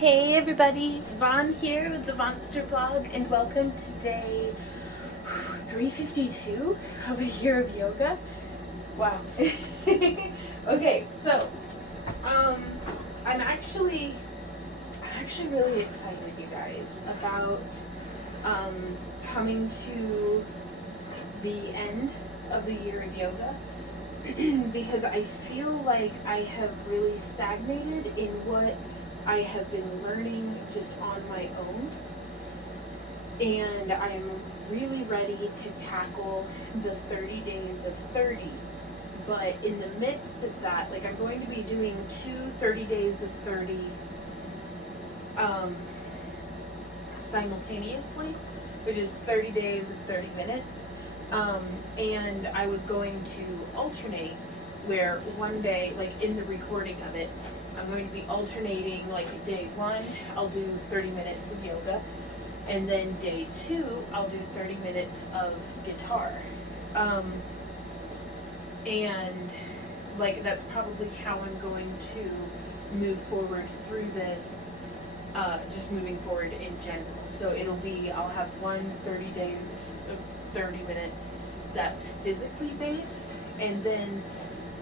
Hey everybody, Von here with the Vonster vlog, and welcome to day 352 of a year of yoga. Wow. Okay, so I'm actually really excited, you guys, about coming to the end of the year of yoga because I feel like I have really stagnated in what I have been learning just on my own, and I am really ready to tackle the 30 days of 30. But in the midst of that, like, I'm going to be doing 30 days of 30 simultaneously, which is 30 days of 30 minutes. And I was going to alternate where one day, like in the recording of it, I'm going to be alternating, like day one, I'll do 30 minutes of yoga, and then day two, I'll do 30 minutes of guitar. And like, that's probably how I'm going to move forward through this, just moving forward in general. So it'll be, I'll have one 30 days of 30 minutes that's physically based, and then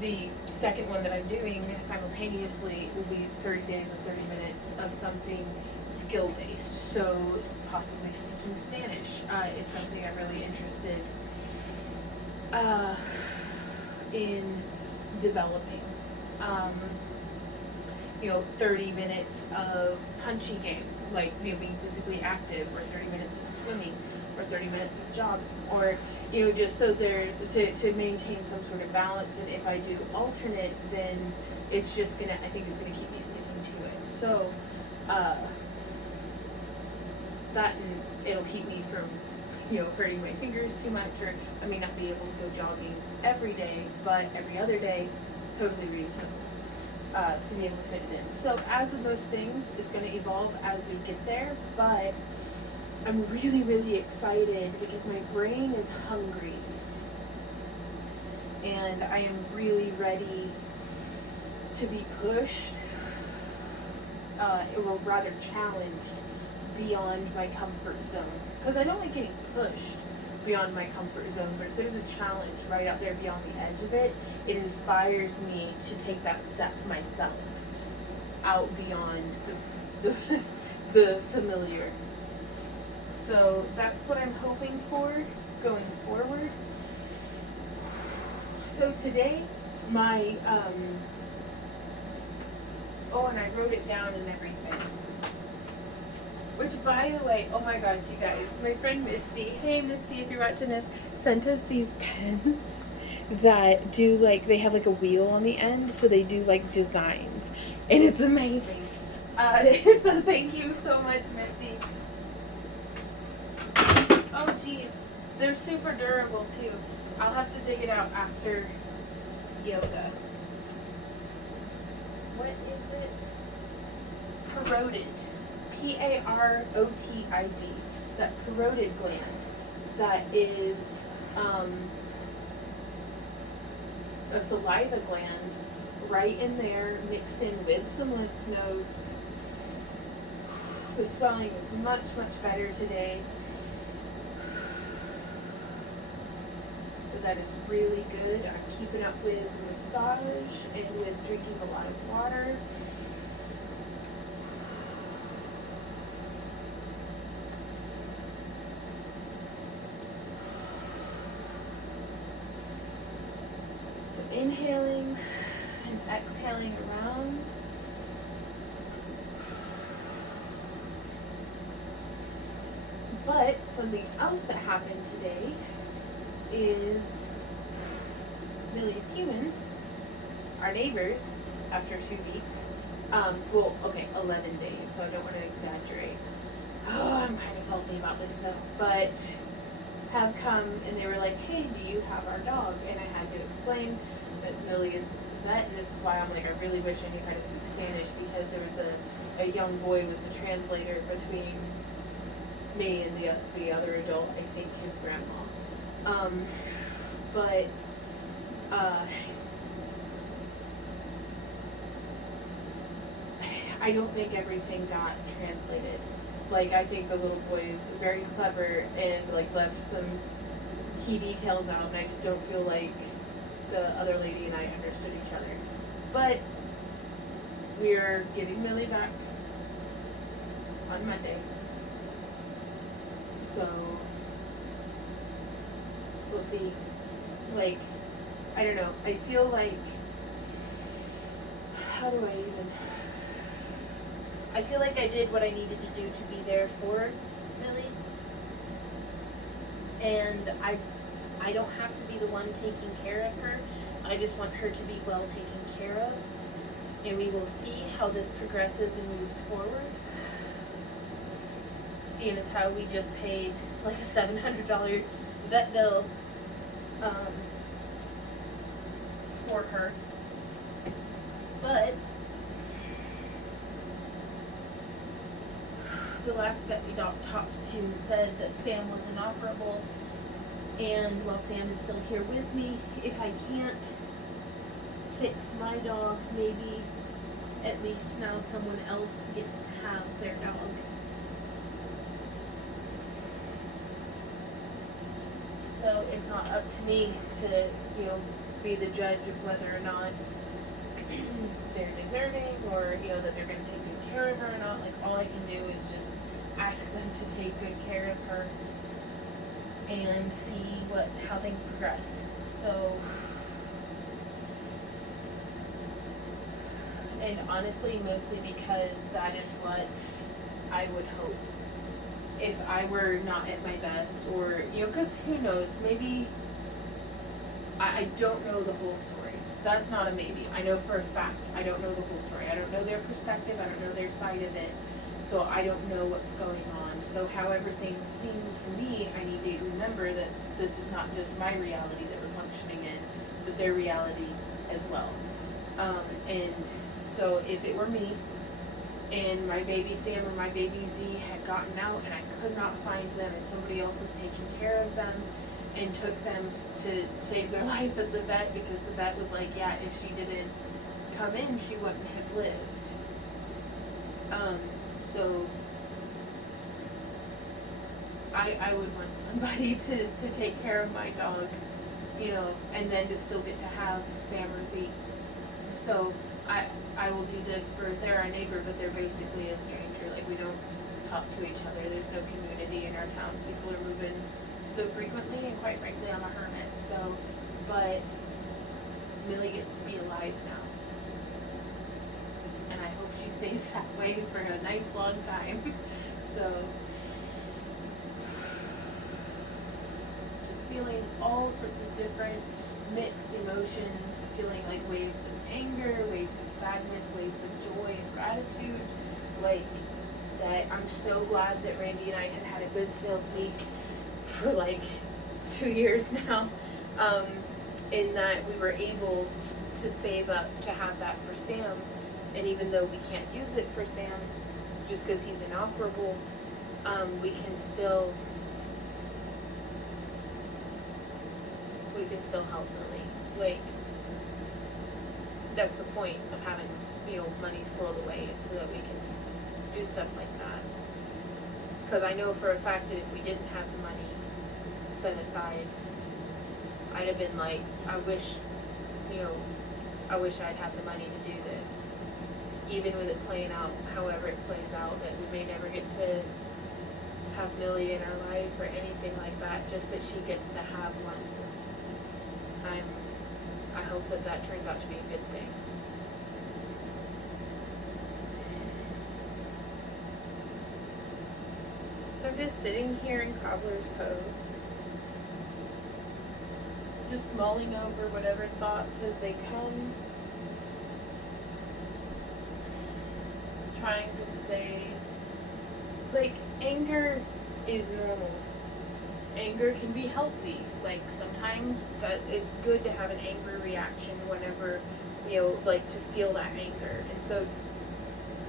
the second one that I'm doing simultaneously will be 30 days of 30 minutes of something skill based. So possibly speaking Spanish is something I'm really interested in developing. 30 minutes of punchy game, like being physically active, or 30 minutes of swimming, or 30 minutes of jogging, or just so there to maintain some sort of balance. And if I do alternate, then it's just gonna, I think it's gonna keep me sticking to it. So that, and it'll keep me from hurting my fingers too much, or I may not be able to go jogging every day, but every other day, totally reasonable to be able to fit it in. So as with most things, it's going to evolve as we get there, but I'm really, really excited because my brain is hungry, and I am really ready to be pushed, or rather challenged beyond my comfort zone. Because I don't like getting pushed beyond my comfort zone, but if there's a challenge right out there beyond the edge of it, it inspires me to take that step myself out beyond the familiar. So that's what I'm hoping for going forward. So today, my and I wrote it down and everything. Which, by the way, oh my god, you guys, my friend Misty, hey Misty, if you're watching this, sent us these pens that do, like, they have like a wheel on the end, so they do like designs, and it's amazing. So thank you so much, Misty. Oh geez, they're super durable too. I'll have to dig it out after yoga. What is it? Parotid. Parotid, that parotid gland that is a saliva gland right in there, mixed in with some lymph nodes. The swelling is much, much better today. But that is really good. I'm keeping up with massage and with drinking a lot of water. Inhaling and exhaling around. But something else that happened today is Millie's humans, our neighbors, after 2 weeks, 11 days, so I don't want to exaggerate. Oh, I'm kind of salty about this though, but have come and they were like, hey, do you have our dog? And I had to explain that Millie is vet, and this is why I'm like, I really wish I knew how to speak Spanish, because there was a young boy who was the translator between me and the other adult, I think his grandma. But I don't think everything got translated. Like, I think the little boy is very clever and, like, left some key details out, and I just don't feel like the other lady and I understood each other. But we're getting Millie back on Monday. So we'll see. Like, I don't know. I feel like, how do I even, I feel like I did what I needed to do to be there for Millie. And I don't have to be the one taking care of her. I just want her to be well taken care of. And we will see how this progresses and moves forward. Seeing as how we just paid like a $700 vet bill for her. But the last vet we talked to said that Sam was inoperable, and while Sam is still here with me, if I can't fix my dog, maybe at least now someone else gets to have their dog. So it's not up to me to, be the judge of whether or not they're deserving, or, that they're going to take good care of her or not. Like, all I can do is just ask them to take good care of her and see how things progress. So, and honestly, mostly because that is what I would hope. If I were not at my best, or, because who knows, maybe, I don't know the whole story. That's not a maybe. I know for a fact I don't know the whole story. I don't know their perspective. I don't know their side of it. So I don't know what's going on. So however things seem to me, I need to remember that this is not just my reality that we're functioning in, but their reality as well. And so if it were me, and my baby Sam or my baby Z had gotten out and I could not find them, and somebody else was taking care of them and took them to save their life at the vet, because the vet was like, yeah, if she didn't come in, she wouldn't have lived. So I would want somebody to take care of my dog, and then to still get to have Sam or Z. So I will do this for, they're our neighbor, but they're basically a stranger. Like, we don't talk to each other. There's no community in our town. People are moving so frequently, and quite frankly, I'm a hermit. So, but Millie gets to be alive now. And I hope she stays that way for a nice long time. So, just feeling all sorts of different mixed emotions, feeling like waves of anger, waves of sadness, waves of joy and gratitude. Like, that I'm so glad that Randy and I had a good sales week for like 2 years now, in that we were able to save up to have that for Sam. And even though we can't use it for Sam just because he's inoperable, we can still help Millie. Like, that's the point of having, money squirreled away, so that we can do stuff like that. Because I know for a fact that if we didn't have the money set aside, I'd have been like, I wish I'd had the money to do this. Even with it playing out however it plays out, that we may never get to have Millie in our life or anything like that, just that she gets to have one. I hope that turns out to be a good thing. So I'm just sitting here in cobbler's pose, just mulling over whatever thoughts as they come, trying to stay, like, anger is normal. Anger can be healthy. Like, sometimes that it's good to have an angry reaction whenever, like, to feel that anger. And so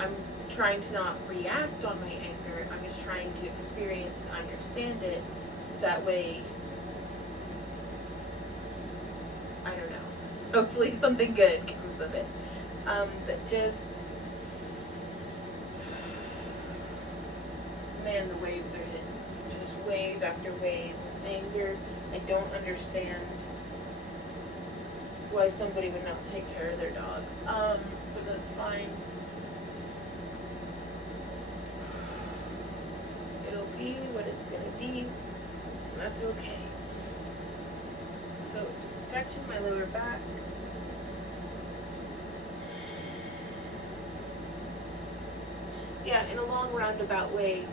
I'm trying to not react on my anger. I'm just trying to experience and understand it. That way, I don't know, hopefully something good comes of it. But just Man, the waves are hitting. Just wave after wave of anger. I don't understand why somebody would not take care of their dog. But that's fine. It'll be what it's gonna be. And that's okay. So just stretching my lower back. Yeah, in a long roundabout way,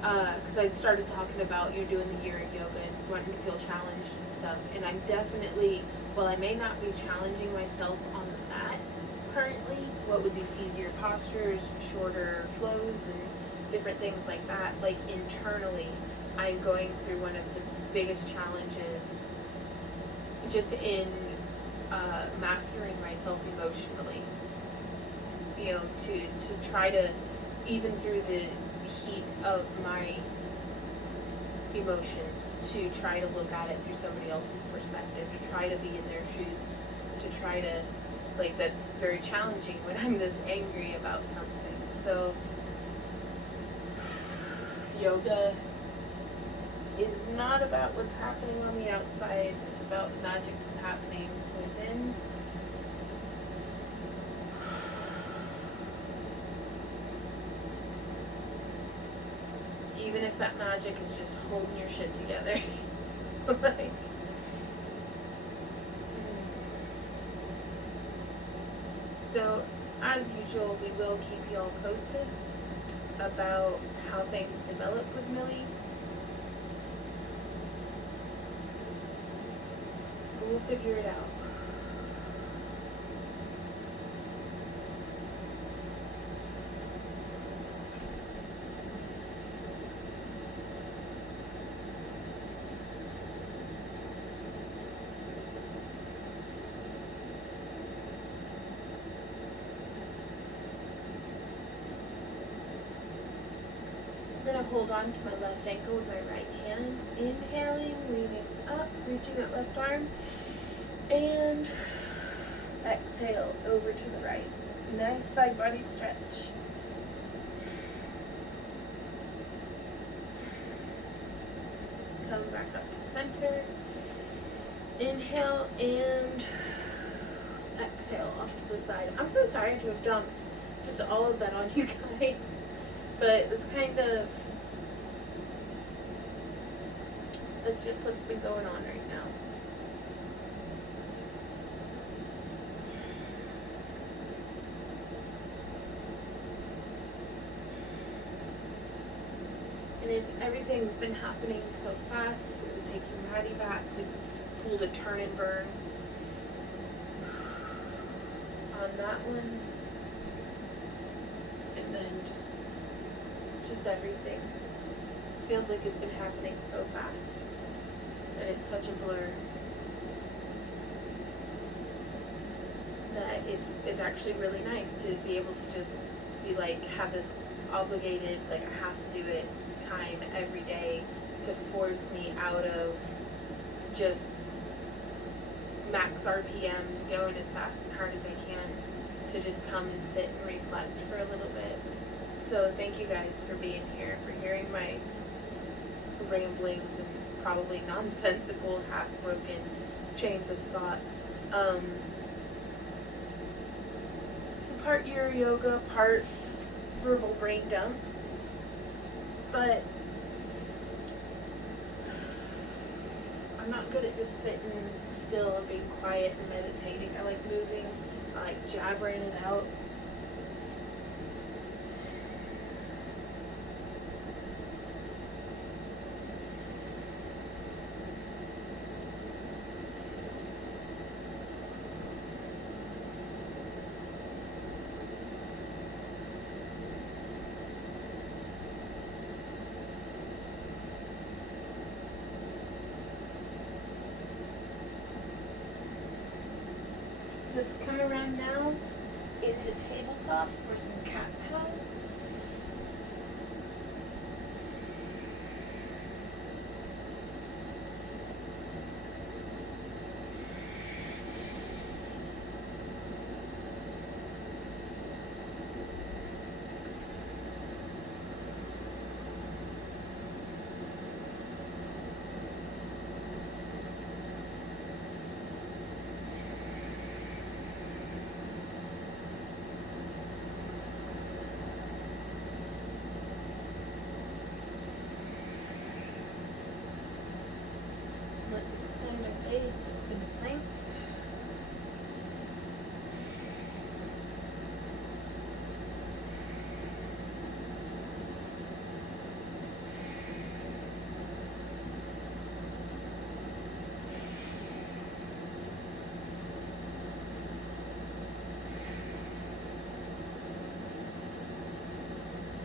because I'd started talking about you're doing the year in yoga and wanting to feel challenged and stuff, and I'm definitely, while I may not be challenging myself on the mat currently, what with these easier postures, shorter flows, and different things like that, like internally, I'm going through one of the biggest challenges just in mastering myself emotionally. You know, to try to, even through the heat of my emotions, to try to look at it through somebody else's perspective, to try to be in their shoes, to try to, like, that's very challenging when I'm this angry about something. So yoga is not about what's happening on the outside, it's about the magic that's happening within. Even if that magic is just holding your shit together. Like, so, as usual, we will keep you all posted about how things develop with Millie. But we'll figure it out. I'm going to hold on to my left ankle with my right hand, inhaling, leaning up, reaching that left arm, and exhale over to the right. Nice side body stretch. Come back up to center. Inhale and exhale off to the side. I'm so sorry to have dumped just all of that on you guys. But it's kind of, that's just what's been going on right now. And it's, everything's been happening so fast. We've been taking Maddie back. We pulled a turn and burn on that one. And then just everything feels like it's been happening so fast, and it's such a blur that it's actually really nice to be able to just be like, have this obligated, like, I have to do it time every day to force me out of just max RPMs, going as fast and hard as I can, to just come and sit and reflect for a little bit. So thank you guys for being here, for hearing my ramblings and probably nonsensical, half-broken chains of thought. So part your yoga, part verbal brain dump. But I'm not good at just sitting still and being quiet and meditating. I like moving, I like jabbering it out. Let's come around now into tabletop for some cat-cow. legs up in the plank.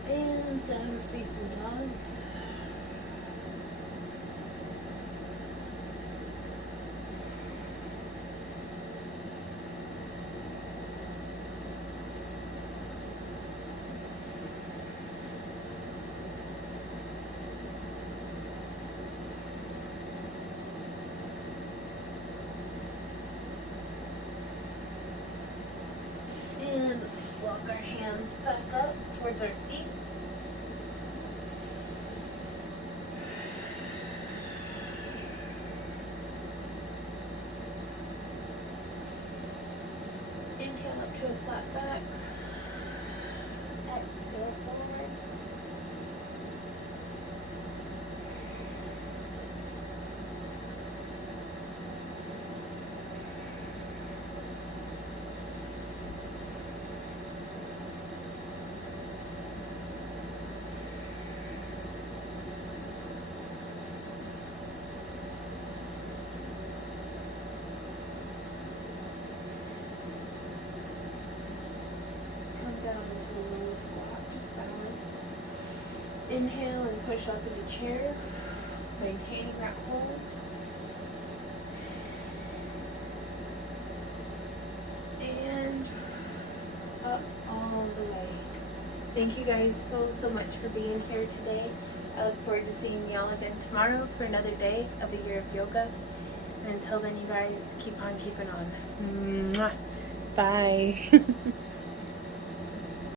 And down facing dog. And let's walk our hands back up towards our feet. Inhale up to a flat back. Exhale forward. Down into a low squat, just balanced. Inhale and push up into chair, maintaining that hold. And up all the way. Thank you guys so much for being here today. I look forward to seeing y'all again tomorrow for another day of the year of yoga. And until then, you guys keep on keeping on. Mwah. Bye.